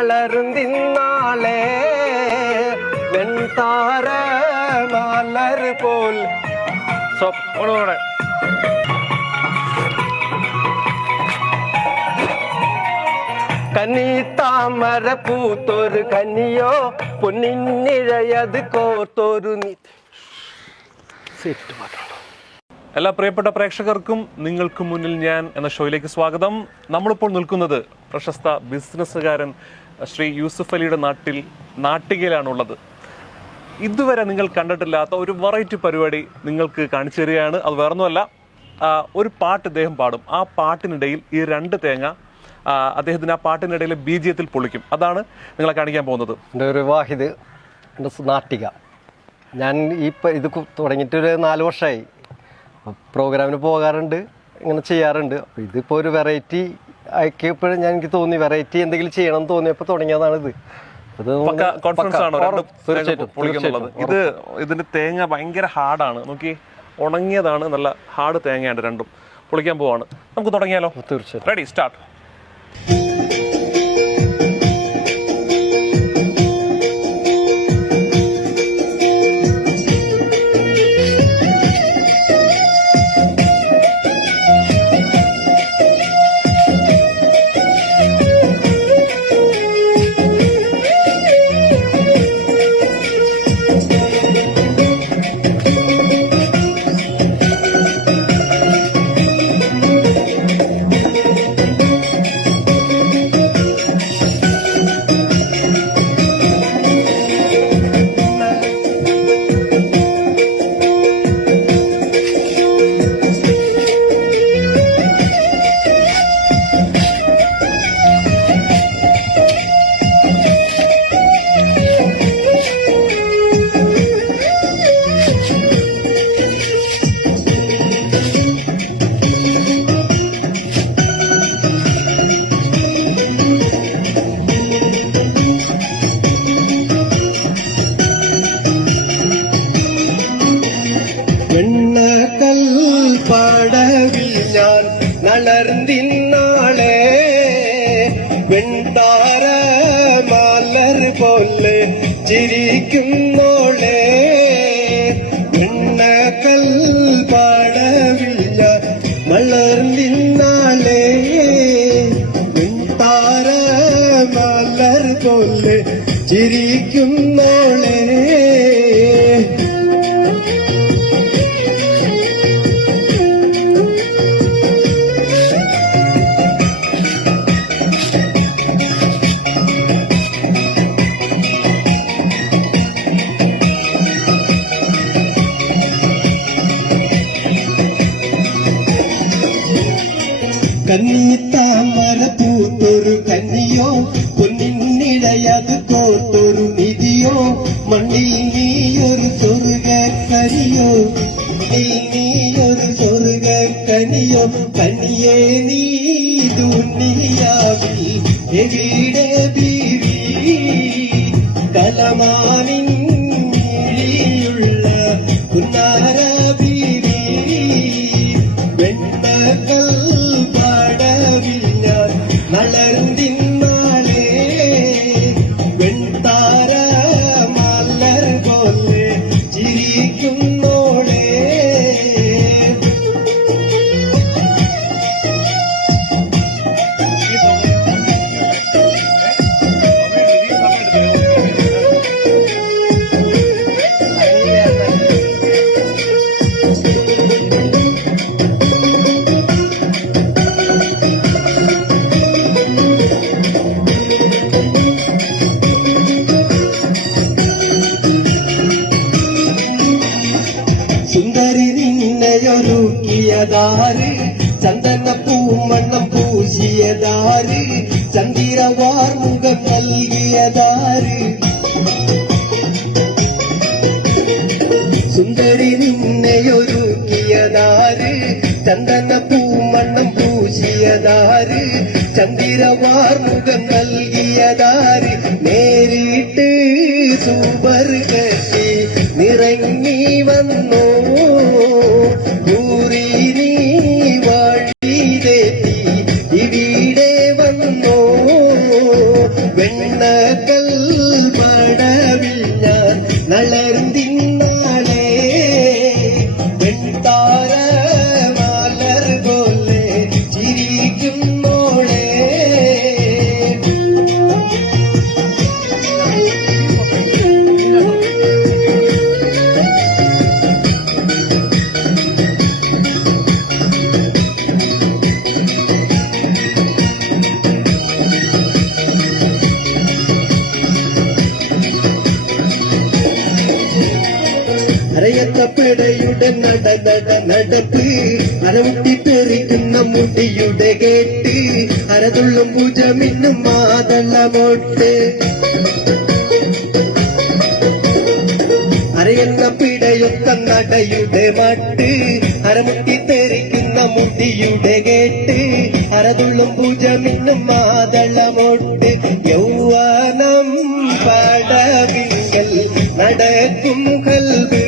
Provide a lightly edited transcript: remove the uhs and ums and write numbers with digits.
നളരുന്തിന്നാളെ വെൺതാര മലർ പോൽ കന്നി താമര പൂത്തൊരു കന്നിയോ പൊന്നിനിഴയത് കോർത്തൊരു എല്ലാ പ്രിയപ്പെട്ട പ്രേക്ഷകർക്കും നിങ്ങൾക്ക് മുന്നിൽ ഞാൻ എന്ന ഷോയിലേക്ക് സ്വാഗതം. നമ്മളിപ്പോൾ നിൽക്കുന്നത് പ്രശസ്ത ബിസിനസ്സുകാരൻ ശ്രീ യൂസുഫ് അലിയുടെ നാട്ടികയിലാണുള്ളത്. ഇതുവരെ നിങ്ങൾ കണ്ടിട്ടില്ലാത്ത ഒരു വെറൈറ്റി പരിപാടി നിങ്ങൾക്ക് കാണിച്ചു തരികയാണ്. അത് വേറൊന്നുമല്ല, ഒരു പാട്ട് ഇദ്ദേഹം പാടും. ആ പാട്ടിനിടയിൽ ഈ 2 തേങ്ങ അദ്ദേഹത്തിന് ആ പാട്ടിനിടയിലെ ബീജിയത്തിൽ പൊളിക്കും. അതാണ് നിങ്ങളെ കാണിക്കാൻ പോകുന്നത്. എൻ്റെ ഒരു വാഹിദ്, എൻ്റെ നാട്ടിക. ഞാൻ ഇത് തുടങ്ങിയിട്ട് ഒരു 4 വർഷമായി. പ്രോഗ്രാമിന് പോകാറുണ്ട്, ഇങ്ങനെ ചെയ്യാറുണ്ട്. അപ്പോൾ ഇതിപ്പോൾ ഒരു വെറൈറ്റി ആക്കിയപ്പോഴും എനിക്ക് തോന്നി വെറൈറ്റി എന്തെങ്കിലും ചെയ്യണം എന്ന് തോന്നിയപ്പോൾ തുടങ്ങിയതാണിത്. ഇതിന്റെ തേങ്ങ ഭയങ്കര ഹാർഡാണ്. നോക്കി, ഉണങ്ങിയതാണ്, നല്ല ഹാർഡ് തേങ്ങയാണ്. രണ്ടും പൊളിക്കാൻ പോവാണ്. നമുക്ക് തുടങ്ങിയാലോ? തീർച്ചയായും. Ready, start. പടവിൽ ഞാൻ നളർന്നിന്നാളെ വെൺതാര മലർ പോലെ ചിരിക്കുന്നോളെ. വെണ്ണക്കൽ പടവിൽ ഞാൻ നളർന്നിന്നാളെ വെൺതാര മലർ പോലെ ചിരിക്കുന്നോളെ. കന്നിത്താമര പൂത്തൊരു കന്നിയോ പൊന്നിനിഴയത് കോർത്തൊരു നിധിയോ. മണ്ണിൽ നീയൊരു സ്വർഗക്കരിയോ, മണ്ണിൽ നീയൊരു സ്വർഗക്കനിയോ. കനിയേ നീ ദുനിയാവിൽ എവിടെ ബീവി കലമാനിൻ മിഴിയുള്ള പുന്നാര ബീവി. വെണ്ണക്കൽ നളർന്നിന്നാളെ വെൺതാര മലർ പോലെ ചിരിക്കുന്നോളെ. സുന്ദരി നിന്നയൊരുക്കിയതാര്, ചന്ദന പൂമണ്ണം പൂശിയതാര്, ചന്ദിരവാർ മുഖം നൽകിയതാര്. സുന്ദരി നിന്നയൊരുക്കിയതാര്, ചന്ദന പൂമണ്ണം പൂശിയതാര്, ചന്ദിരവാർ മുഖം നൽകിയതാര്. നേരിട്ട് സൂപ്പർ കെട്ടി നിറങ്ങി വന്നോ ൂറി നീ വഴി തെറ്റി ഇവിടെ വന്നോ. വെണ്ണ അരയന്നപ്പടയുടെ നട നട നടപ്പ് അരമുട്ടി തെറിക്കുന്ന മുടിയുടെ കേട്ട് അരതുള്ളും പൂജമിന്നും മാതളമോട്ട് അരയുന്ന പിടയൊത്ത നടയുടെ മട്ട് അരമുട്ടി തെറിക്കുന്ന മുടിയുടെ കേട്ട് അരതുള്ളും പൂജമിന്നും മാതളമോട്ട് യൗവനം പടവിങ്കൽ നടക്കും കൽബ്